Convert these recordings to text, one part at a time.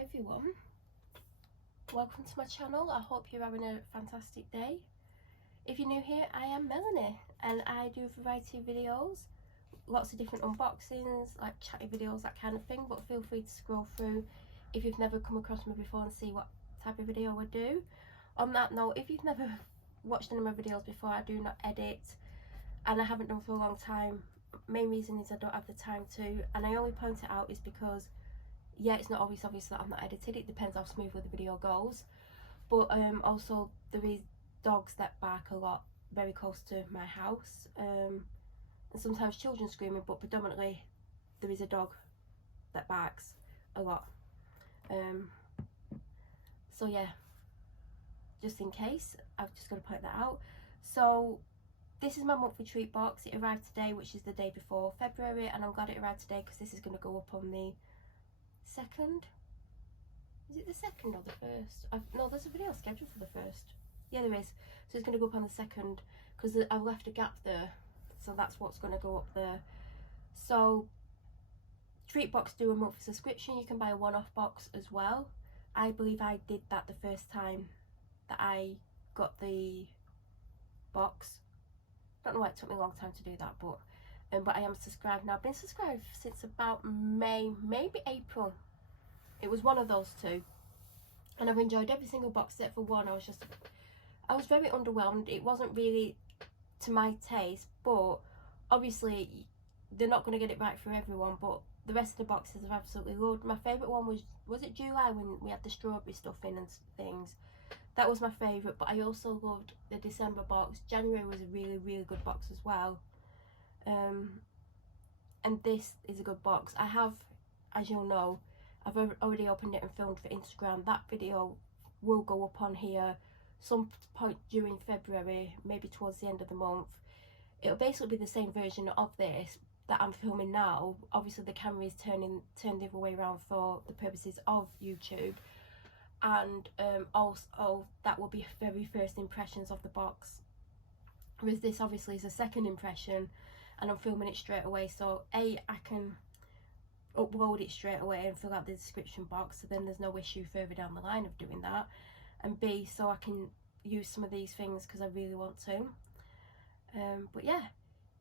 Hi everyone, welcome to my channel. I hope you're having a fantastic day. If you're new here, I am Melanie and I do a variety of videos, lots of different unboxings, like chatty videos, that kind of thing, but feel free to scroll through if you've never come across me before and see what type of video I do. On that note, if you've never watched any of my videos before, I do not edit and I haven't done for a long time. Main reason is I don't have the time to, and I only point it out is because yeah, it's not always obvious that I'm not edited. It depends how smoothly the video goes. But also there is dogs that bark a lot very close to my house, and sometimes children screaming, but predominantly there is a dog that barks a lot. So yeah, just in case, I've just got to point that out. So this is my monthly treat box. It arrived today, which is the day before February, and I'm glad it arrived today because this is going to go up on the 2nd. Is it the 2nd or the 1st? No, there's a video scheduled for the 1st. Yeah, there is. So it's going to go up on the 2nd because I've left a gap there, so that's what's going to go up there. So Treatbox do a monthly subscription. You can buy a one-off box as well. I believe I did that the first time that I got the box. Don't know why it took me a long time to do that, but I am subscribed now. I've been subscribed since about May, maybe April. It was one of those two, and I've enjoyed every single box except for one. I was very underwhelmed. It wasn't really to my taste, but obviously they're not going to get it right for everyone, but the rest of the boxes I've absolutely loved. My favourite one was it July, when we had the strawberry stuff in and things. That was my favourite, but I also loved the December box. January was a really good box as well. And this is a good box. I have, as you'll know, I've already opened it and filmed for Instagram. That video will go up on here some point during February, maybe towards the end of the month. It'll basically be the same version of this that I'm filming now. Obviously the camera is turned the other way around for the purposes of YouTube, and also that will be very first impressions of the box, whereas this obviously is a second impression, and I'm filming it straight away, so A, I can upload it straight away and fill out the description box, so then there's no issue further down the line of doing that, and B, so I can use some of these things because I really want to. But yeah,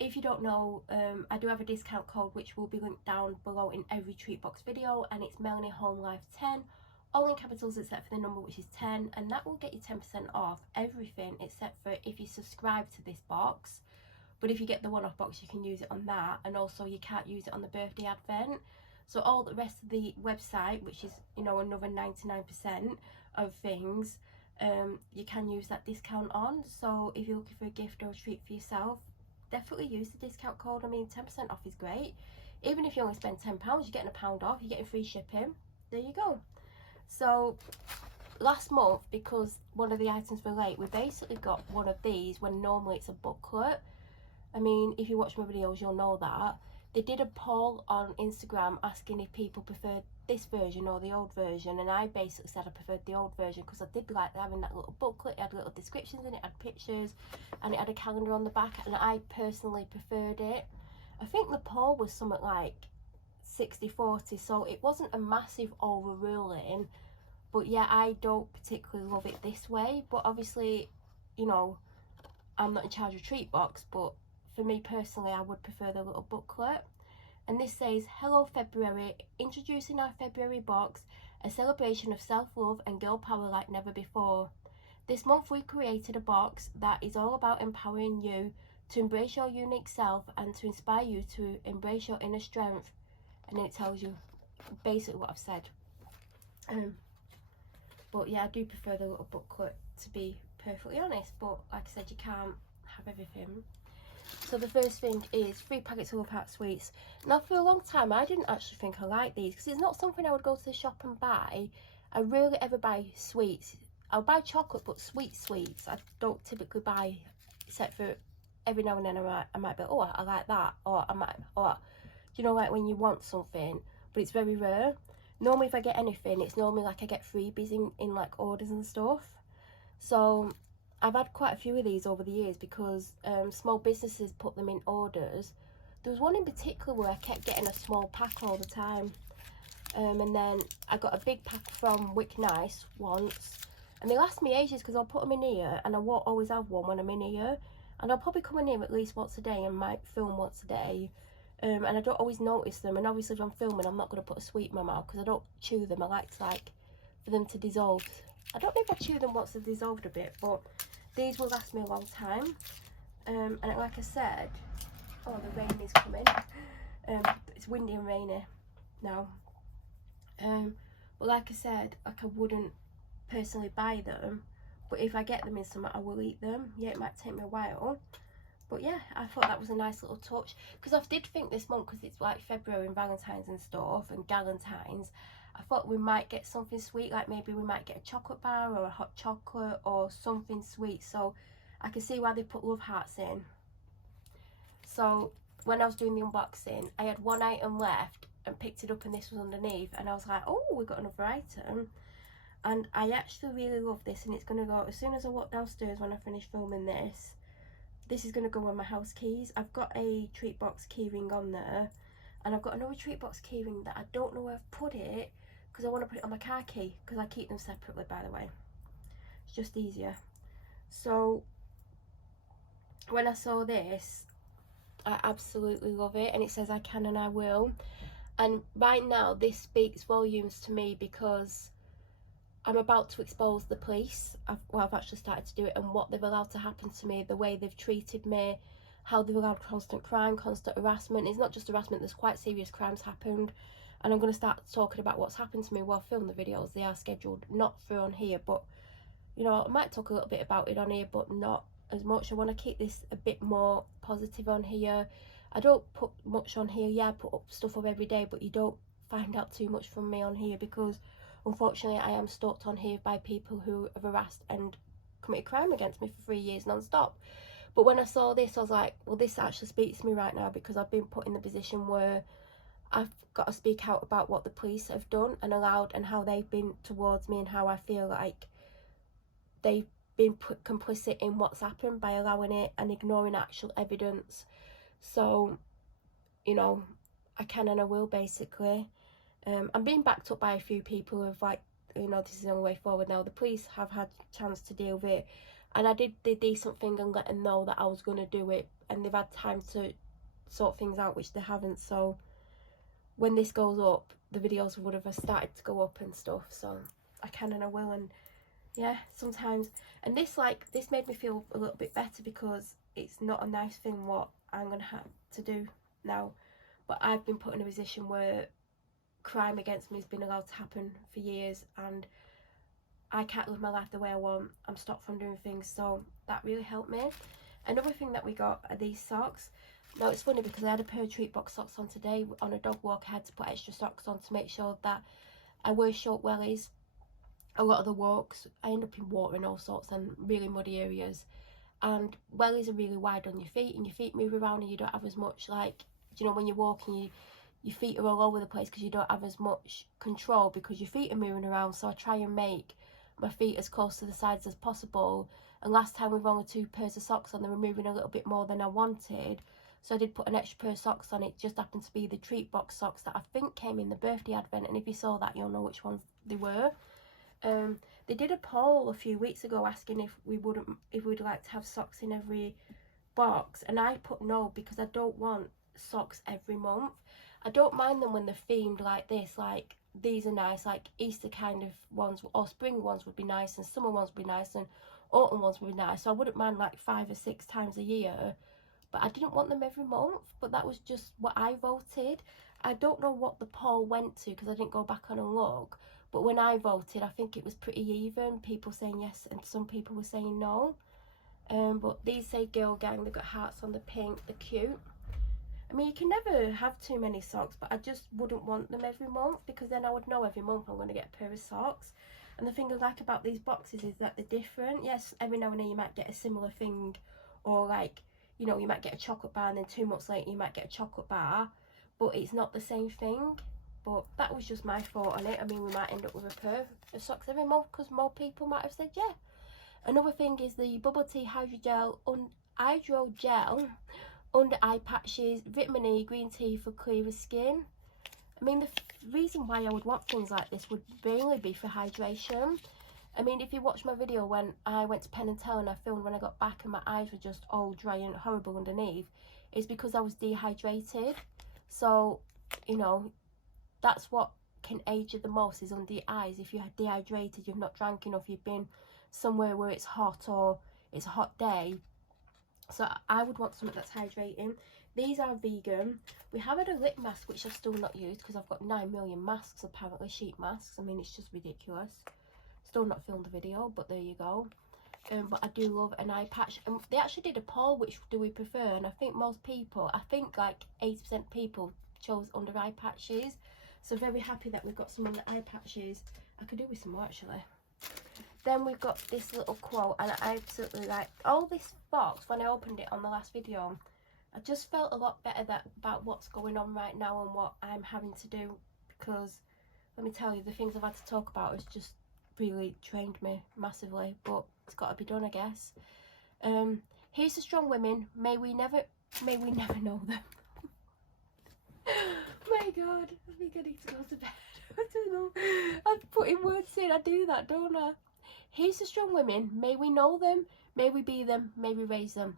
if you don't know, I do have a discount code which will be linked down below in every Treatbox video, and it's Melanie Home Life 10, all in capitals except for the number, which is 10, and that will get you 10% off everything except for if you subscribe to this box. But if you get the one-off box, you can use it on that, and also you can't use it on the birthday advent. So all the rest of the website, which is, you know, another 99% of things, you can use that discount on. So if you're looking for a gift or a treat for yourself, definitely use the discount code. I mean, 10% off is great. Even if you only spend £10, you're getting £1 off, you're getting free shipping. There you go. So last month, because one of the items were late, we basically got one of these when normally it's a booklet. I mean, if you watch my videos, you'll know that. They did a poll on Instagram asking if people preferred this version or the old version, and I basically said I preferred the old version because I did like having that little booklet. It had little descriptions in it, had pictures, and it had a calendar on the back, and I personally preferred it. I think the poll was something like 60-40, so it wasn't a massive overruling, but yeah, I don't particularly love it this way. But obviously, you know, I'm not in charge of Treatbox, but for me personally, I would prefer the little booklet. And this says, "Hello February, introducing our February box, a celebration of self-love and girl power like never before. This month we created a box that is all about empowering you to embrace your unique self and to inspire you to embrace your inner strength." And then it tells you basically what I've said. But yeah, I do prefer the little booklet, to be perfectly honest, but like I said, you can't have everything. So the first thing is 3 packets of Love Heart sweets. Now for a long time I didn't actually think I liked these because it's not something I would go to the shop and buy. I rarely ever buy sweets. I'll buy chocolate, but sweets I don't typically buy, except for every now and then I might be, oh, I like that, or I might, or you know, like when you want something, but it's very rare. Normally if I get anything, it's normally like I get freebies in like orders and stuff. So I've had quite a few of these over the years because small businesses put them in orders. There was one in particular where I kept getting a small pack all the time. And then I got a big pack from Wick Nice once, and they last me ages because I'll put them in here, and I won't always have one when I'm in here, and I'll probably come in here at least once a day and might film once a day. And I don't always notice them, and obviously if I'm filming I'm not going to put a sweet in my mouth because I don't chew them. I like for them to dissolve. I don't know if I chew them once they've dissolved a bit, but these will last me a long time. And like I said, oh, the rain is coming. It's windy and rainy now. But like I said, like I wouldn't personally buy them, but if I get them in summer I will eat them. Yeah, it might take me a while, but yeah, I thought that was a nice little touch, because I did think this month, because it's like February and Valentine's and stuff and Galentine's, I thought we might get something sweet, like maybe we might get a chocolate bar or a hot chocolate or something sweet. So I can see why they put love hearts in. So when I was doing the unboxing, I had one item left and picked it up, and this was underneath, and I was like, oh, we got another item. And I actually really love this, and it's going to go, as soon as I walk downstairs when I finish filming this, this is going to go on my house keys. I've got a Treatbox keyring on there, and I've got another Treatbox keyring that I don't know where I've put it, because I want to put it on my car key, because I keep them separately, by the way. It's just easier. So when I saw this, I absolutely love it, and it says I can and I will. And right now this speaks volumes to me, because I'm about to expose the police. I've actually started to do it, and what they've allowed to happen to me, the way they've treated me, how they've allowed constant crime, constant harassment. It's not just harassment, there's quite serious crimes happened, and I'm going to start talking about what's happened to me while filming the videos. They are scheduled, not through on here, but you know, I might talk a little bit about it on here, but not as much. I want to keep this a bit more positive on here. I don't put much on here. Yeah, I put up stuff up every day, but you don't find out too much from me on here, because unfortunately I am stalked on here by people who have harassed and committed crime against me for 3 years non-stop. But when I saw this, I was like, well, this actually speaks to me right now, because I've been put in the position where I've got to speak out about what the police have done and allowed, and how they've been towards me, and how I feel like they've been complicit in what's happened by allowing it and ignoring actual evidence. So, you know, I can and I will, basically. I'm being backed up by a few people who have, like, you know, this is the only way forward now. The police have had a chance to deal with it, and I did the decent thing and let them know that I was going to do it, and they've had time to sort things out, which they haven't. So when this goes up, the videos would have started to go up and stuff. So I can and I will. And yeah, sometimes, and this made me feel a little bit better, because it's not a nice thing what I'm gonna have to do now, but I've been put in a position where crime against me has been allowed to happen for years, and I can't live my life the way I want. I'm stopped from doing things, so that really helped me. Another thing that we got are these socks. Now it's funny, because I had a pair of Treatbox socks on today. On a dog walk I had to put extra socks on to make sure that I wear short wellies. A lot of the walks I end up in water and all sorts, and really muddy areas, and wellies are really wide on your feet, and your feet move around, and you don't have as much, like, you know, when you're walking, your feet are all over the place, because you don't have as much control, because your feet are moving around. So I try and make my feet as close to the sides as possible, and last time with only 2 pairs of socks on, they were moving a little bit more than I wanted, so I did put an extra pair of socks on. It just happened to be the Treatbox socks that I think came in the birthday advent, and if you saw that, you'll know which ones they were. They did a poll a few weeks ago asking if we'd like to have socks in every box, and I put no, because I don't want socks every month. I don't mind them when they're themed like this, like these are nice, like Easter kind of ones, or spring ones would be nice, and summer ones would be nice, and autumn ones would be nice. So I wouldn't mind like 5 or 6 times a year, but I didn't want them every month. But that was just what I voted. I don't know what the poll went to, because I didn't go back on and look, but when I voted, I think it was pretty even, people saying yes and some people were saying no. But these say Girl Gang, they've got hearts on the pink, they're cute. I mean, you can never have too many socks, but I just wouldn't want them every month, because then I would know every month I'm going to get a pair of socks. And the thing I like about these boxes is that they're different. Yes, every now and then you might get a similar thing, or like, you know, you might get a chocolate bar, and then 2 months later you might get a chocolate bar, but it's not the same thing. But that was just my thought on it. I mean, we might end up with a pair of socks every month, because more people might have said yeah. Another thing is the bubble tea hydrogel under eye patches, vitamin E, green tea for clearer skin. I mean, the reason why I would want things like this would mainly be for hydration. I mean, if you watch my video when I went to Penn and Teller and I filmed when I got back and my eyes were just all dry and horrible underneath, it's because I was dehydrated. So, you know, that's what can age you the most, is under your eyes. If you're dehydrated, you've not drank enough, you've been somewhere where it's hot or it's a hot day. So I would want something that's hydrating. These are vegan. We have had a lip mask, which I've still not used because I've got 9 million masks, apparently, sheet masks. I mean, it's just ridiculous. Still not filmed the video, but there you go. But I do love an eye patch. And they actually did a poll, which do we prefer? And I think most people, I think like 80% people chose under eye patches. So very happy that we've got some under eye patches. I could do with some more, actually. Then we've got this little quote, and I absolutely like all this box. When I opened it on the last video, I just felt a lot better about what's going on right now and what I'm having to do, because let me tell you, the things I've had to talk about has just really trained me massively, but it's got to be done, I guess. Here's to strong women. May we never know them. My God, I think I need to go to bed. I don't know. I'm putting words in. I do that, don't I? Here's to strong women. May we know them. May we be them. May we raise them.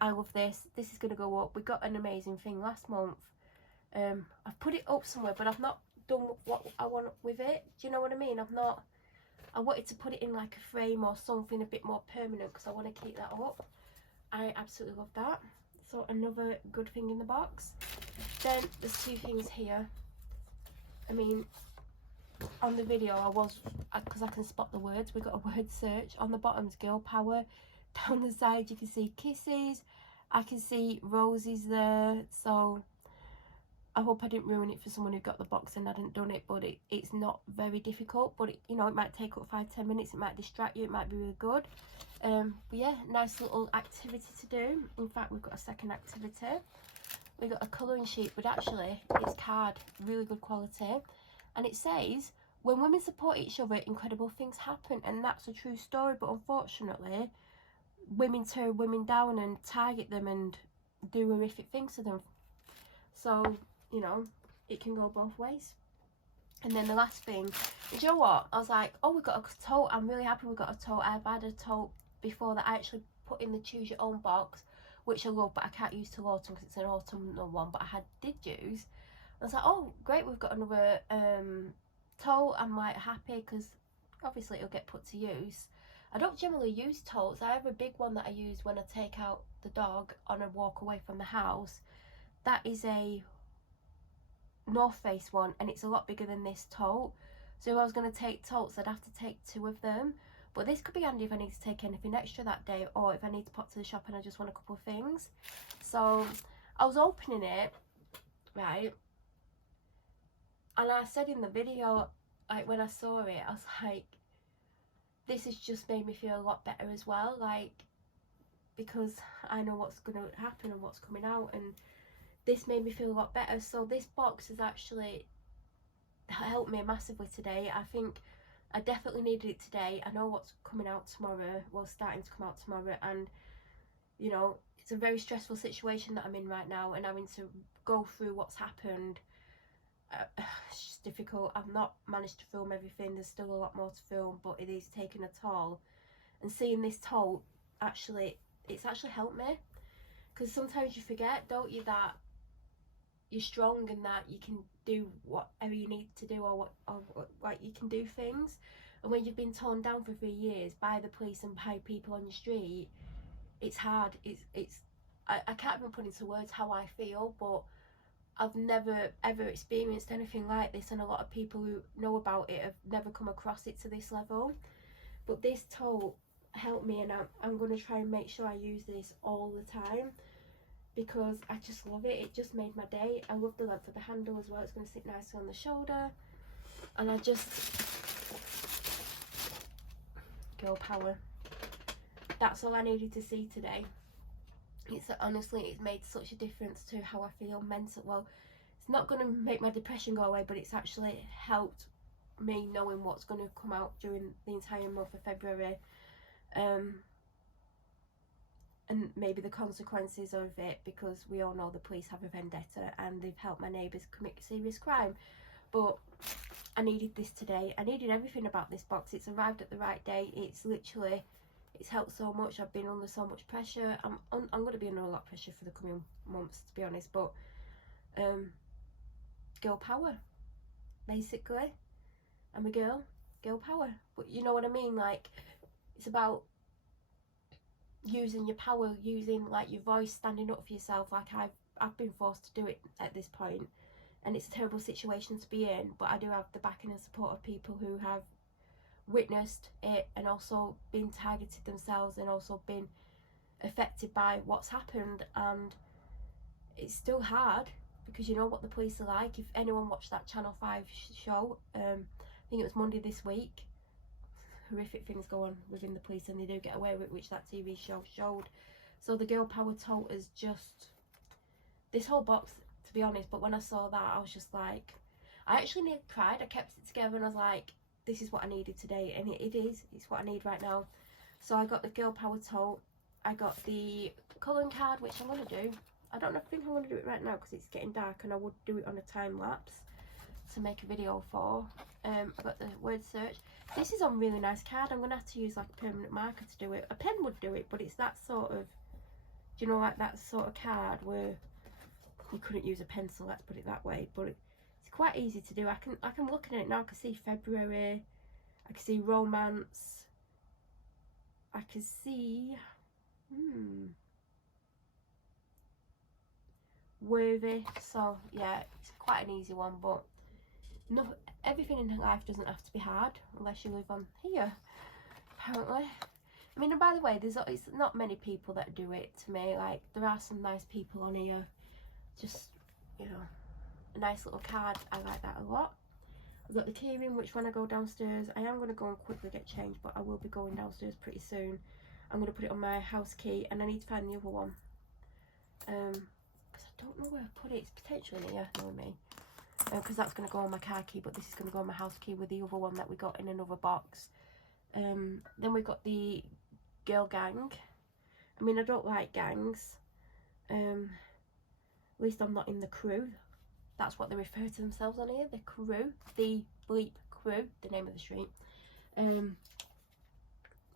I love this. This is going to go up. We got an amazing thing last month. I've put it up somewhere, but I've not done what I want with it. Do you know what I mean? I wanted to put it in like a frame or something a bit more permanent because I want to keep that up. I absolutely love that. So another good thing in the box. Then there's two things here. I mean, on the video because I can spot the words, we got a word search. On the bottom's girl power. Down the side you can see kisses. I can see roses there. So I hope I didn't ruin it for someone who got the box and hadn't done it, but it's not very difficult. But you know, it might take up 5-10 minutes, it might distract you, it might be really good. But yeah, nice little activity to do. In fact, we've got a second activity. We've got a colouring sheet, but actually it's card, really good quality. And it says, when women support each other, incredible things happen. And that's a true story, but unfortunately, women tear women down and target them and do horrific things to them. So, you know, it can go both ways. And then the last thing, do you know what? I was like, oh, we got a tote. I'm really happy we got a tote. I've had a tote before that I actually put in the choose your own box, which I love, but I can't use till autumn because it's an autumnal one, but I did use. I was like, oh, great, we've got another tote. I'm like happy because obviously it'll get put to use. I don't generally use totes. I have a big one that I use when I take out the dog on a walk away from the house. That is a North Face one, and it's a lot bigger than this tote. So if I was going to take totes, I'd have to take 2 of them. But this could be handy if I need to take anything extra that day, or if I need to pop to the shop and I just want a couple of things. So I was opening it, right, and I said in the video, like when I saw it, I was like, this has just made me feel a lot better as well, like, because I know what's going to happen and what's coming out, and this made me feel a lot better. So this box has actually helped me massively today. I think I definitely needed it today. I know what's coming out tomorrow, well, starting to come out tomorrow, and you know, it's a very stressful situation that I'm in right now, and having to go through what's happened. It's just difficult. I've not managed to film everything. There's still a lot more to film, but it is taking a toll. And seeing this toll, actually, it's actually helped me, because sometimes you forget, don't you, that you're strong and that you can do whatever you need to do, or like you can do things. And when you've been torn down for 3 years by the police and by people on your street, it's hard. I can't even put into words how I feel, but I've never ever experienced anything like this, and a lot of people who know about it have never come across it to this level. But this tote helped me, and I'm going to try and make sure I use this all the time, because I just love it. It just made my day. I love the length of the handle as well. It's going to sit nicely on the shoulder, and I just, girl power. That's all I needed to see today. It's honestly, it's made such a difference to how I feel mental. Well, it's not going to make my depression go away, but it's actually helped me knowing what's going to come out during the entire month of February. and maybe the consequences of it, because we all know the police have a vendetta and they've helped my neighbours commit serious crime. But I needed this today. I needed everything about this box. It's arrived at the right day. It's literally, it's helped so much. I've been under so much pressure. I'm going to be under a lot of pressure for the coming months, to be honest. But girl power, basically. I'm a girl power. But you know what I mean? Like, it's about using your power, using like your voice, standing up for yourself. Like I've been forced to do it at this point, and it's a terrible situation to be in, but I do have the backing and support of people who have witnessed it and also been targeted themselves and also been affected by what's happened. And it's still hard, because you know what the police are like. If anyone watched that Channel 5 show, I think it was Monday this week, horrific things go on within the police and they do get away with it, which that TV show showed. So the girl power tote is just, this whole box, to be honest. But when I saw that, I was just like, I actually nearly cried. I kept it together and I was like, this is what I needed today, and it's what I need right now. So I got the girl power tote, I got the colouring card, which I'm going to do. I think I'm going to do it right now because it's getting dark, and I would do it on a time lapse to make a video for. I got the word search. This is on really nice card. I'm going to have to use like a permanent marker to do it. A pen would do it, but it's that sort of, do you know, like that sort of card where you couldn't use a pencil, let's put it that way. But it's quite easy to do. I can look at it now. I can see February, I can see romance, I can see worthy. So yeah, it's quite an easy one. But no, everything in life doesn't have to be hard unless you live on here, apparently. I mean, and by the way, it's not many people that do it to me. Like, there are some nice people on here. Just, you know, a nice little card. I like that a lot. I've got the keyring, which when I go downstairs, I am going to go and quickly get changed, but I will be going downstairs pretty soon. I'm going to put it on my house key, and I need to find the other one. Because I don't know where I put it. It's potentially here, knowing me. Because that's going to go on my car key, but this is going to go on my house key with the other one that we got in another box. Then we've got the girl gang. I mean, I don't like gangs. At least I'm not in the crew. That's what they refer to themselves on here, the crew. The bleep crew, the name of the street.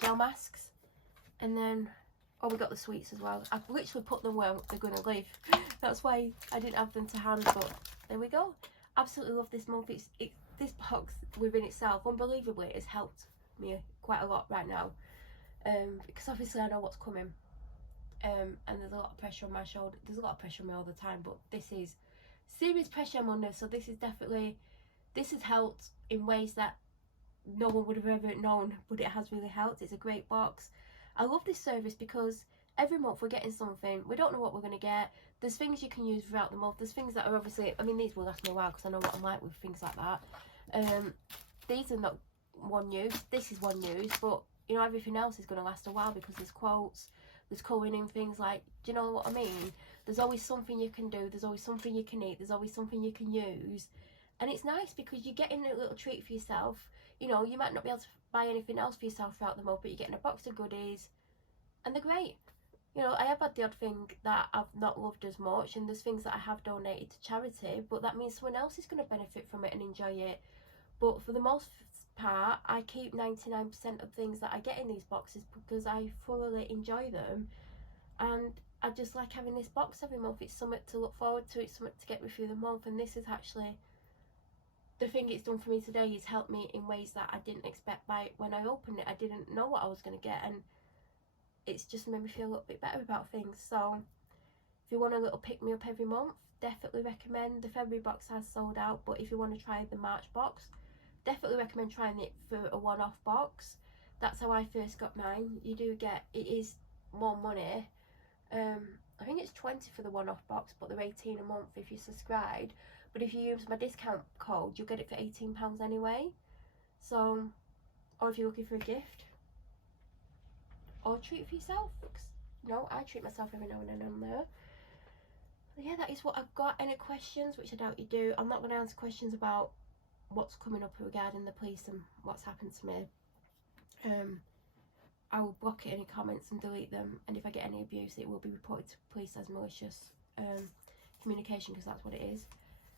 Gel masks. And then, oh, we got the sweets as well. I've literally put them where they're going to live. That's why I didn't have them to hand, but there we go. Absolutely love this month. This box within itself, unbelievably, has helped me quite a lot right now. Because obviously I know what's coming. And there's a lot of pressure on my shoulder. There's a lot of pressure on me all the time, but this is serious pressure I'm under. So this has helped in ways that no one would have ever known, but it has really helped. It's a great box. I love this service because every month we're getting something. We don't know what we're going to get. There's things you can use throughout the month. There's things that are obviously, I mean, these will last me a while because I know what I'm like with things like that. These are not one use. This is one use, but you know, everything else is going to last a while because there's quotes, there's colouring in things, like, do you know what I mean? There's always something you can do. There's always something you can eat. There's always something you can use. And it's nice because you're getting a little treat for yourself. You know, you might not be able to buy anything else for yourself throughout the month, but you're getting a box of goodies and they're great. You know, I have had the odd thing that I've not loved as much, and there's things that I have donated to charity, but that means someone else is going to benefit from it and enjoy it. But for the most part, I keep 99% of things that I get in these boxes because I thoroughly enjoy them, and I just like having this box every month. It's something to look forward to, it's something to get me through the month, and this is actually, the thing it's done for me today is helped me in ways that I didn't expect. By when I opened it, I didn't know what I was going to get, and it's just made me feel a little bit better about things. So if you want a little pick-me-up every month, definitely recommend. The February box has sold out, but if you want to try the March box, definitely recommend trying it for a one-off box. That's how I first got mine. You do get, it is more money. I think it's 20 for the one-off box, but they're 18 a month if you subscribe. But if you use my discount code, you'll get it for £18 anyway. So, or if you're looking for a gift or a treat for yourself, because, you know, I treat myself every now and then on there. But yeah, that is what I've got. Any questions, which I doubt you do. I'm not going to answer questions about what's coming up regarding the police and what's happened to me. I will block any comments and delete them, and if I get any abuse it will be reported to police as malicious communication, because that's what it is.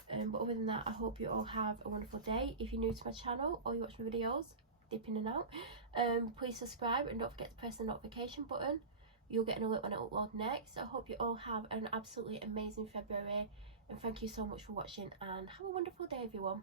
But other than that, I hope you all have a wonderful day. If you're new to my channel or you watch my videos, dip in and out, please subscribe and don't forget to press the notification button. You'll get an alert when I upload next. I hope you all have an absolutely amazing February, and thank you so much for watching, and have a wonderful day everyone.